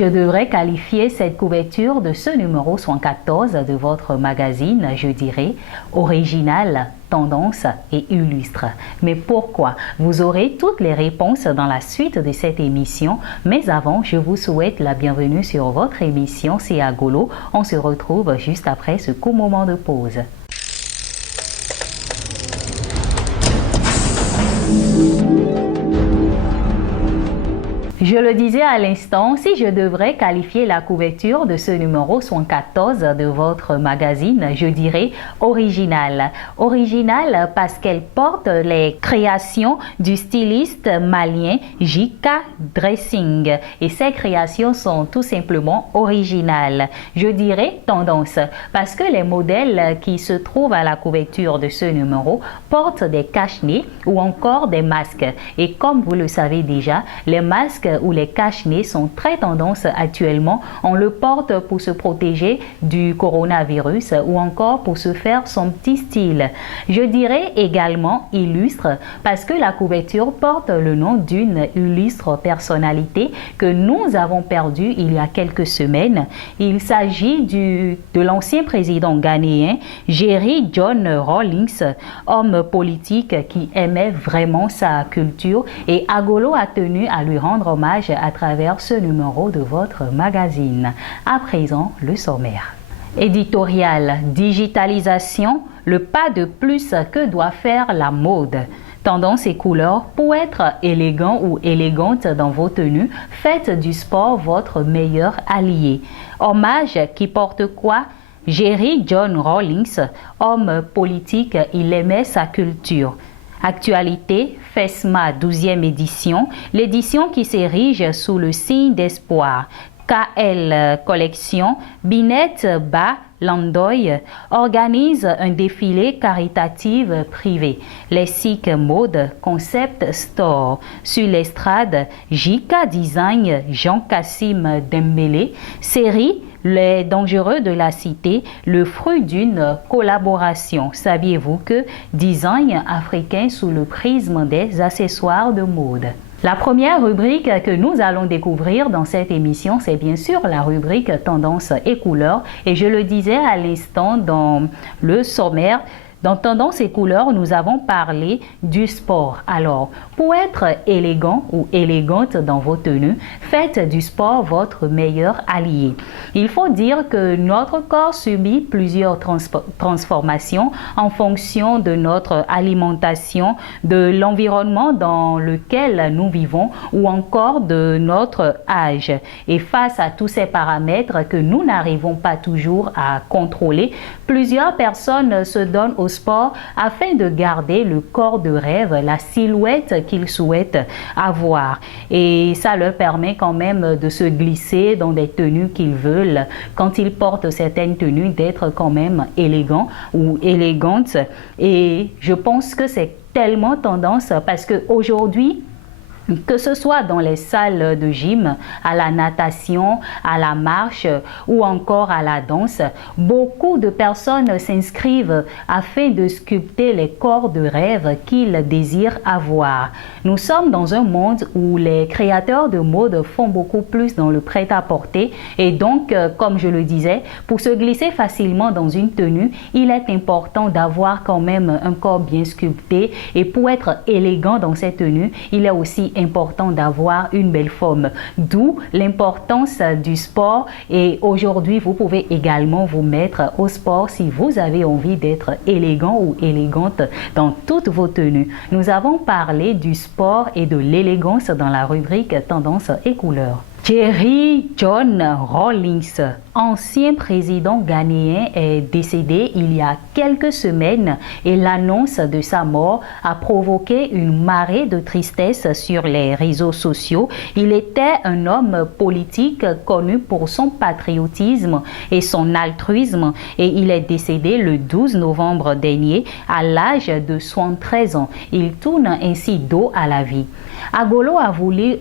je devrais qualifier cette couverture de ce numéro 114 de votre magazine, je dirais original, tendance et illustre. Mais pourquoi? Vous aurez toutes les réponses dans la suite de cette émission. Mais avant, je vous souhaite la bienvenue sur votre émission C'est Agolo. On se retrouve juste après ce court moment de pause. Je le disais à l'instant, si je devrais qualifier la couverture de ce numéro 114 de votre magazine, je dirais original. Original parce qu'elle porte les créations du styliste malien J.K. Dressing. Et ces créations sont tout simplement originales. Je dirais tendance parce que les modèles qui se trouvent à la couverture de ce numéro portent des cache-nez ou encore des masques. Et comme vous le savez déjà, les masques ou les cache-nez sont très tendance actuellement. On le porte pour se protéger du coronavirus ou encore pour se faire son petit style. Je dirais également illustre parce que la couverture porte le nom d'une illustre personnalité que nous avons perdue il y a quelques semaines. Il s'agit de l'ancien président ghanéen Jerry John Rawlings, homme politique qui aimait vraiment sa culture, et Agolo a tenu à lui rendre hommage à travers ce numéro de votre magazine. À présent, le sommaire. Éditorial, digitalisation, le pas de plus que doit faire la mode. Tendance et couleurs, pour être élégant ou élégante dans vos tenues, faites du sport votre meilleur allié. Hommage qui porte quoi? Jerry John Rawlings, homme politique, il aimait sa culture. Actualité, FESMA 12e édition, l'édition qui s'érige sous le signe d'espoir. KL Collection, Binette Ba Landoy organise un défilé caritatif privé. Les Sikh Mode Concept Store. Sur l'estrade, JK Design, Jean-Kassim Dembélé. Série Les Dangereux de la Cité, le fruit d'une collaboration. Saviez-vous que design africain sous le prisme des accessoires de mode? La première rubrique que nous allons découvrir dans cette émission, c'est bien sûr la rubrique Tendance et couleurs. Et je le disais à l'instant dans le sommaire, dans Tendance et couleurs, nous avons parlé du sport. Alors, pour être élégant ou élégante dans vos tenues, faites du sport votre meilleur allié. Il faut dire que notre corps subit plusieurs transformations en fonction de notre alimentation, de l'environnement dans lequel nous vivons ou encore de notre âge. Et face à tous ces paramètres que nous n'arrivons pas toujours à contrôler, plusieurs personnes se donnent au sport afin de garder le corps de rêve, la silhouette qu'ils souhaitent avoir. Et ça leur permet quand même de se glisser dans des tenues qu'ils veulent. Quand ils portent certaines tenues, d'être quand même élégants ou élégantes. Et je pense que c'est tellement tendance parce qu'aujourd'hui, que ce soit dans les salles de gym, à la natation, à la marche ou encore à la danse, beaucoup de personnes s'inscrivent afin de sculpter les corps de rêve qu'ils désirent avoir. Nous sommes dans un monde où les créateurs de mode font beaucoup plus dans le prêt-à-porter et donc, comme je le disais, pour se glisser facilement dans une tenue, il est important d'avoir quand même un corps bien sculpté, et pour être élégant dans cette tenue, il est aussi important d'avoir une belle forme, d'où l'importance du sport. Et aujourd'hui, vous pouvez également vous mettre au sport si vous avez envie d'être élégant ou élégante dans toutes vos tenues. Nous avons parlé du sport et de l'élégance dans la rubrique Tendance et couleurs. Jerry John Rawlings, ancien président ghanéen, est décédé il y a quelques semaines et l'annonce de sa mort a provoqué une marée de tristesse sur les réseaux sociaux. Il était un homme politique connu pour son patriotisme et son altruisme et il est décédé le 12 novembre dernier à l'âge de 73 ans. Il tourne ainsi dos à la vie. Agolo a voulu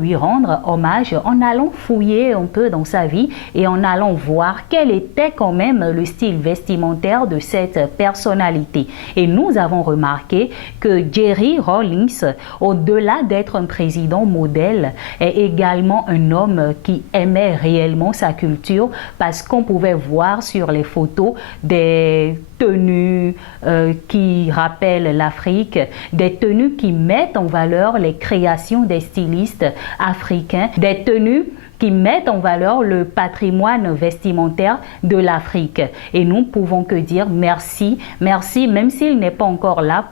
lui rendre hommage en allant fouiller un peu dans sa vie et en allant voir quel était quand même le style vestimentaire de cette personnalité. Et nous avons remarqué que Jerry Rawlings, au-delà d'être un président modèle, est également un homme qui aimait réellement sa culture, parce qu'on pouvait voir sur les photos des tenues qui rappellent l'Afrique, des tenues qui mettent en valeur les créations des stylistes africains, des tenues qui mettent en valeur le patrimoine vestimentaire de l'Afrique. Et nous pouvons que dire merci, merci, même s'il n'est pas encore là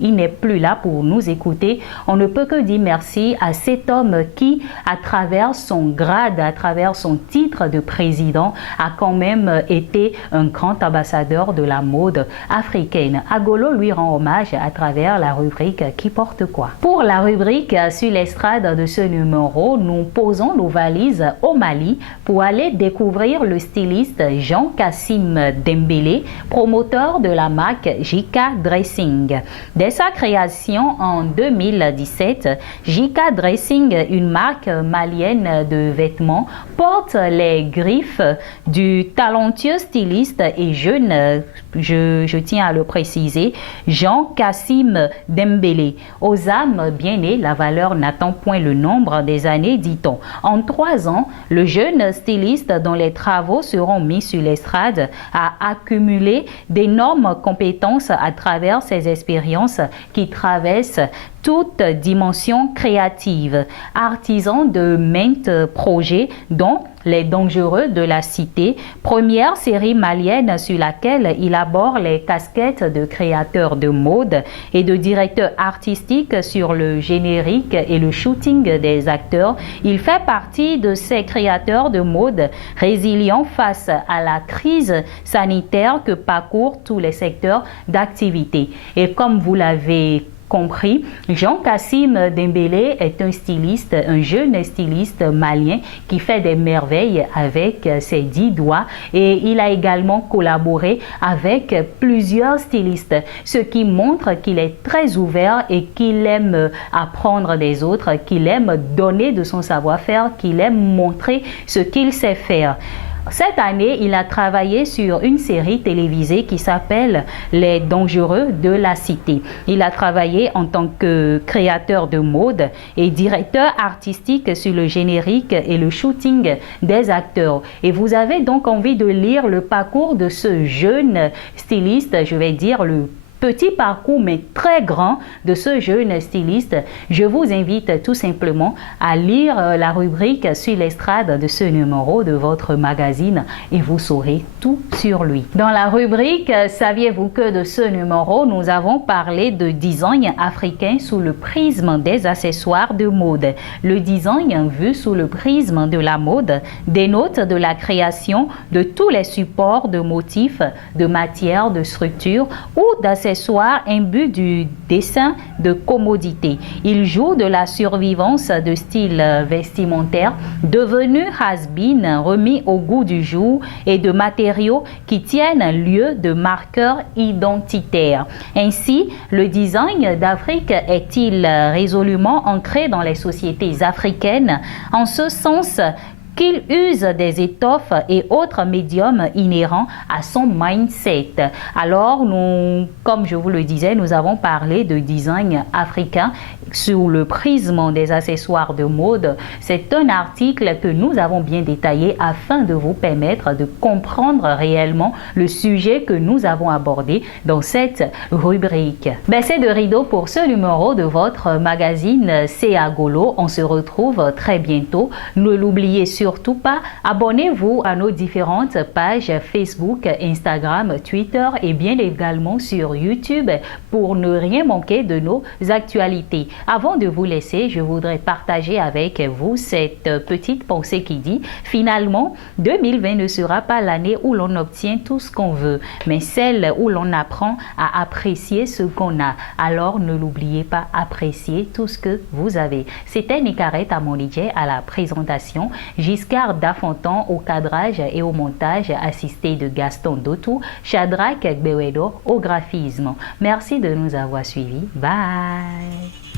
il n'est plus là pour nous écouter, on ne peut que dire merci à cet homme qui, à travers son grade, à travers son titre de président, a quand même été un grand ambassadeur de la mode africaine. Agolo lui rend hommage à travers la rubrique Qui porte quoi. Pour la rubrique sur l'estrade de ce numéro, nous posons nos valises au Mali pour aller découvrir le styliste Jean-Kassim Dembélé, promoteur de la marque Jika Dressing. Dès sa création en 2017, Jika Dressing, une marque malienne de vêtements, porte les griffes du talentueux styliste et jeune, je tiens à le préciser, Jean-Kassim Dembélé. Aux âmes bien nées, la valeur n'attend point le nombre des années, dit-on. En 3 ans, le jeune styliste dont les travaux seront mis sur l'estrade a accumulé d'énormes compétences à travers ses expériences qui traversent toute dimension créative. Artisan de maintes projets, dont Les Dangereux de la Cité, première série malienne sur laquelle il aborde les casquettes de créateur de mode et de directeur artistique sur le générique et le shooting des acteurs. Il fait partie de ces créateurs de mode résilients face à la crise sanitaire que parcourent tous les secteurs d'activité. Et comme vous l'avez compris, Jean-Kassim Dembélé est un styliste, un jeune styliste malien qui fait des merveilles avec ses 10 doigts, et il a également collaboré avec plusieurs stylistes, ce qui montre qu'il est très ouvert et qu'il aime apprendre des autres, qu'il aime donner de son savoir-faire, qu'il aime montrer ce qu'il sait faire. Cette année, il a travaillé sur une série télévisée qui s'appelle Les Dangereux de la Cité. Il a travaillé en tant que créateur de mode et directeur artistique sur le générique et le shooting des acteurs. Et vous avez donc envie de lire le parcours de ce jeune styliste, je vais dire le petit parcours mais très grand de ce jeune styliste. Je vous invite tout simplement à lire la rubrique sur l'estrade de ce numéro de votre magazine et vous saurez tout sur lui. Dans la rubrique Saviez-vous que de ce numéro, nous avons parlé de design africain sous le prisme des accessoires de mode. Le design vu sous le prisme de la mode dénote de la création de tous les supports de motifs, de matières, de structures ou d'accessoires imbu du dessin de commodité. Il joue de la survivance de style vestimentaire devenu has-been, remis au goût du jour, et de matériaux qui tiennent lieu de marqueurs identitaires. Ainsi, le design d'Afrique est-il résolument ancré dans les sociétés africaines, en ce sens qu'il use des étoffes et autres médiums inhérents à son mindset. Alors, comme je vous le disais, nous avons parlé de design africain sous le prisme des accessoires de mode. C'est un article que nous avons bien détaillé afin de vous permettre de comprendre réellement le sujet que nous avons abordé dans cette rubrique. Baissez de rideau pour ce numéro de votre magazine C'est Agolo. On se retrouve très bientôt. Ne l'oubliez surtout pas, abonnez-vous à nos différentes pages Facebook, Instagram, Twitter et bien également sur YouTube pour ne rien manquer de nos actualités. Avant de vous laisser, je voudrais partager avec vous cette petite pensée qui dit: finalement, 2020 ne sera pas l'année où l'on obtient tout ce qu'on veut, mais celle où l'on apprend à apprécier ce qu'on a. Alors ne l'oubliez pas, appréciez tout ce que vous avez. C'était Nikaret Amonidje à la présentation, Giscard Dafontan au cadrage et au montage, assisté de Gaston Dotou, Shadrach Gbewedo au graphisme. Merci de nous avoir suivis. Bye!